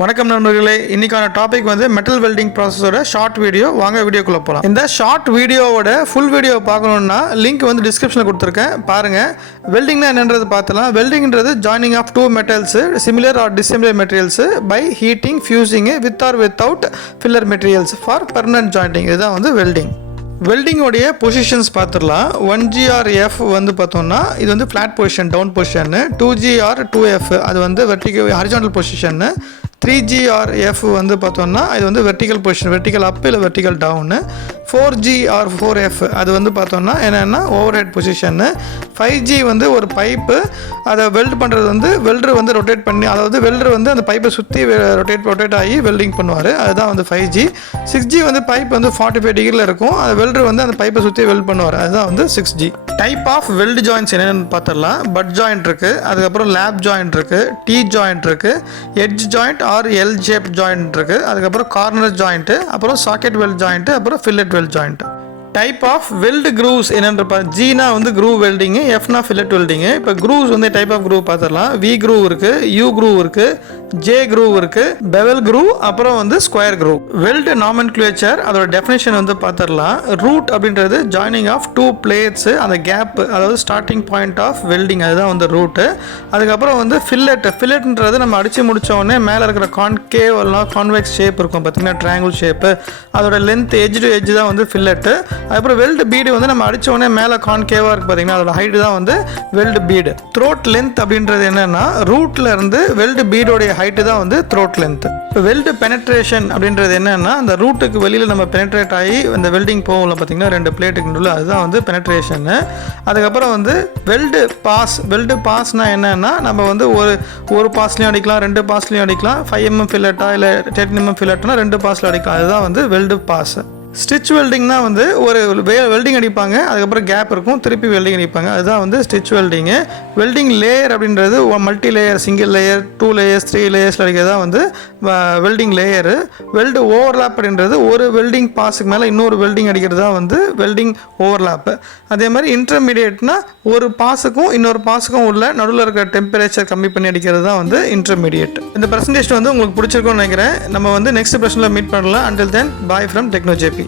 வணக்கம் நண்பர்களே, இன்னைக்கான டாபிக் வந்து மெட்டல் வெல்டிங் ப்ராசஸோட ஷார்ட் வீடியோ. வாங்க வீடியோக்குள்ள போகலாம். இந்த ஷார்ட் வீடியோவோட ஃபுல் வீடியோ பார்க்கணுன்னா லிங்க் வந்து டிஸ்கிரிப்ஷனில் கொடுத்துருக்கேன், பாருங்க. வெல்டிங்னா என்னன்றது பார்த்தலாம். வெல்டிங்ன்றது joining of two metals similar or dissimilar materials by heating fusing with or without filler materials for permanent jointing. இதுதான் வந்து வெல்டிங். வெல்டிங்கோடைய பொசிஷன்ஸ் பார்த்துடலாம். 1G/F வந்து பார்த்தோம்னா இது வந்து flat position, down position. 2G/2F அது வந்து வெர்டிகல் ஹாரிசான்டல் பொசிஷன். 3G/F வந்து பார்த்தோம்னா இது வந்து வெர்டிகல் பொசிஷன், வெர்டிகல் அப் இல்லை வெர்டிகல் டவுனு. 4G/4F அது வந்து பார்த்தோம்னா என்னென்னா ஓவர் ஹெட் பொசிஷன்னு. 5G வந்து ஒரு பைப்பு, அதை வெல்ட் பண்ணுறது வந்து வெல்டர் வந்து ரொட்டேட் பண்ணி, அதாவது வெல்டர் வந்து அந்த பைப்பை சுற்றி ரொட்டேட் ஆகி வெல்டிங் பண்ணுவார், அதுதான் வந்து 5G. 6G வந்து பைப் வந்து 45 டிகிரியில் இருக்கும், அது வெல்டர் வந்து அந்த பைப்பை சுற்றி வெல்ட் பண்ணுவார், அதுதான் வந்து 6G. Type of weld joints என்னென்னு பார்த்துடலாம். பட் ஜாயிண்ட் இருக்குது, அதுக்கப்புறம் லேப் ஜாயிண்ட் இருக்குது, டீ ஜாயிண்ட் இருக்குது, edge joint or L shape joint இருக்குது, அதுக்கப்புறம் கார்னர் ஜாயிண்ட்டு, அப்புறம் சாக்கெட் வெல்ட் ஜாயிண்ட்டு, அப்புறம் fillet weld joint. Type of weld grooves என்னென்னு ஜீனா வந்து க்ரூவ் வெல்டிங்கு, எஃப்னா ஃபில்லட் வெல்டிங்கு. இப்போ க்ரூவ்ஸ் வந்து டைப் ஆஃப் க்ரூவ் பார்த்துடலாம். வி க்ரூவ் இருக்குது, யூ க்ரூவ் இருக்குது, ஜே க்ரூவ் இருக்குது, பெவல் க்ரூவ், அப்புறம் வந்து ஸ்கொயர் க்ரூவ். வெல்டு நாமென்க்ளேச்சர் அதோட டெஃபினேஷன் வந்து பார்த்துடலாம். ரூட் அப்படின்றது ஜாயினிங் ஆஃப் டூ பிளேட்ஸு, அந்த கேப், அதாவது ஸ்டார்டிங் பாயிண்ட் ஆஃப் வெல்டிங், அதுதான் வந்து ரூட்டு. அதுக்கப்புறம் வந்து ஃபில்லட்ன்றது நம்ம அடித்து முடித்தோடனே மேலே இருக்கிற கான்கேவ் எல்லாம் கான்வெக்ஸ் ஷேப் இருக்கும் பார்த்தீங்கன்னா, ட்ரையாங்கிள் ஷேப்பு, அதோட லென்த் எட்ஜ் டு எட்ஜ் தான் வந்து ஃபில்லட்டு. அதுக்கப்புறம் வெல்டு பீடு வந்து நம்ம அடித்தோடனே மேலே கான்கேவாக இருக்குது பார்த்தீங்கன்னா, அதோட ஹைட்டு தான் வந்து வெல்டு பீடு. த்ரோட் லென்த் அப்படின்றது என்னென்னா ரூட்டில் இருந்து வெல்டு பீடோடைய ஹைட்டு தான் வந்து த்ரோட் லென்த். இப்போ வெல்டு பெனட்ரேஷன் அப்படின்றது என்னென்னா அந்த ரூட்டுக்கு வெளியில் நம்ம பெனட்ரேட் ஆகி அந்த வெல்டிங் போகல பார்த்தீங்கன்னா, ரெண்டு பிளேட்டுக்கு நடுவில், அதுதான் வந்து பெனட்ரேஷன்னு. அதுக்கப்புறம் வந்து வெல்டு பாஸ்னால் என்னென்னா நம்ம வந்து ஒரு பாஸ்லையும் அடிக்கலாம், ரெண்டு பாஸ்லையும் அடிக்கலாம். 5mm ஃபில்லட்டா இல்லை 10mm ஃபில்லட்னா ரெண்டு பாஸில் அடிக்கலாம், அதுதான் வந்து வெல்டு பாஸ். ஸ்டிச் வெல்டிங்னா வந்து ஒரு வெல்டிங் அடிப்பாங்க, அதுக்கப்புறம் கேப் இருக்கும், திருப்பி வெல்டிங் அடிப்பாங்க, அதுதான் வந்து ஸ்டிச் வெல்டிங்கு. வெல்டிங் லேயர் அப்படின்றது multi layer, single layer, 2 layers 3 லேயர்ஸில் அடிக்கிறது தான் வந்து வெல்டிங் லேயரு. வெல்டு ஓவர்லாப் அப்படின்றது ஒரு வெல்டிங் பாஸுக்கு மேலே இன்னொரு வெல்டிங் அடிக்கிறது தான் வந்து வெல்டிங் ஓவர்லாப்பு. அதே மாதிரி இன்டர்மீடியேட்னா ஒரு பாஸுக்கும் இன்னொரு பாஸுக்கும் உள்ள நடுவில் இருக்கிற டெம்பரேச்சர் கம்மி பண்ணி அடிக்கிறது தான் வந்து இன்டர்மீடியேட். இந்த ப்ரெசன்டேஷன் வந்து உங்களுக்கு பிடிச்சிருக்கும்னு நினைக்கிறேன். நம்ம வந்து நெக்ஸ்ட் ப்ரெசனில் மீட் பண்ணலாம். Until then, bye from Techno JP.